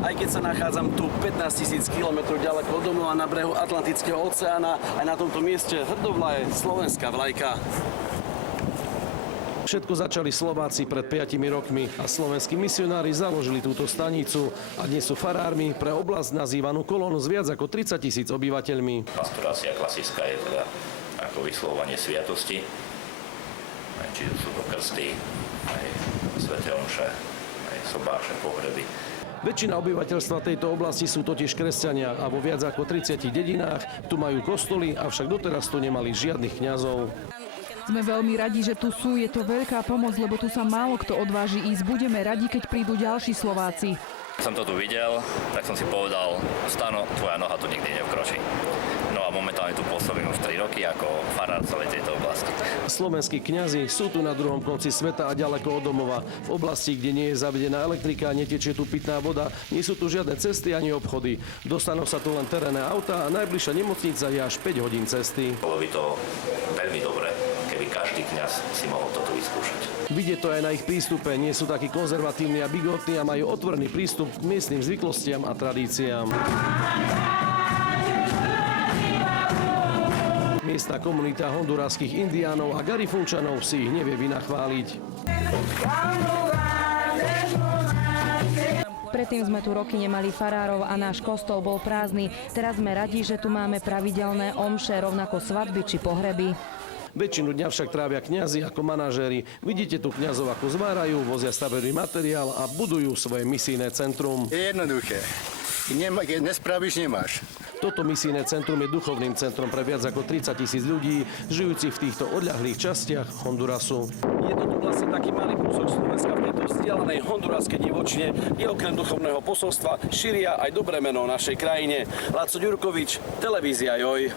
Aj keď sa nachádzam tu 15 000 kilometrov ďaleko od domova na brehu Atlantického oceána, aj na tomto mieste hrdovlaje slovenská vlajka. Všetko začali Slováci pred 5 rokmi a slovenskí misionári založili túto stanicu a dnes sú farármi pre oblasť nazývanú Kolónu s viac ako 30 000 obyvateľmi. Pastorácia klasická je teda ako vyslovovanie sviatosti, čiže sú to krsty, aj sväté omše, aj sobáše, pohreby. Väčšina obyvateľstva tejto oblasti sú totiž kresťania a vo viac ako 30 dedinách tu majú kostoly, avšak doteraz tu nemali žiadnych kňazov. Sme veľmi radi, že tu sú, je to veľká pomoc, lebo tu sa málo kto odváži ísť. Budeme radi, keď prídu ďalší Slováci. Keď som to tu videl, tak som si povedal, Stano, tvoja noha tu nikdy nevkročí. No a momentálne tu pôsobím už 3 roky ako farár celej tejto oblasti. Slovenskí kňazi sú tu na druhom konci sveta a ďaleko od domova. V oblasti, kde nie je zavedená elektrika, netečie tu pitná voda, nie sú tu žiadne cesty ani obchody. Dostanú sa tu len terénne auta a najbližšia nemocnica je až 5 hodín cesty. Bolo by to veľmi dobre, keby každý kňaz si mohol toto vyskúšať. Vidieť to aj na ich prístupe, nie sú takí konzervatívni a bigotní a majú otvorený prístup k miestnym zvyklostiam a tradíciám. Miestna komunita honduraských indiánov a garifunčanov si ich nevie vynachváliť. Predtým sme tu roky nemali farárov a náš kostol bol prázdny. Teraz sme radi, že tu máme pravidelné omše, rovnako svadby či pohreby. Väčšinu dňa však trávia kňazi ako manažéri. Vidíte tu kňazov, ako zvárajú, vozia stavebný materiál a budujú svoje misijné centrum. Je jednoduché. Keď nespravíš, nemáš. Toto misijné centrum je duchovným centrom pre viac ako 30 000 ľudí, žijúcich v týchto odľahlých častiach Hondurasu. Je to tu vlastne taký malý kúsok Slovenska v tejto vzdialenej honduraskej divočine, kde okrem duchovného posolstva šíria aj dobré meno našej krajine. Laco Ďurkovič, televízia Joj.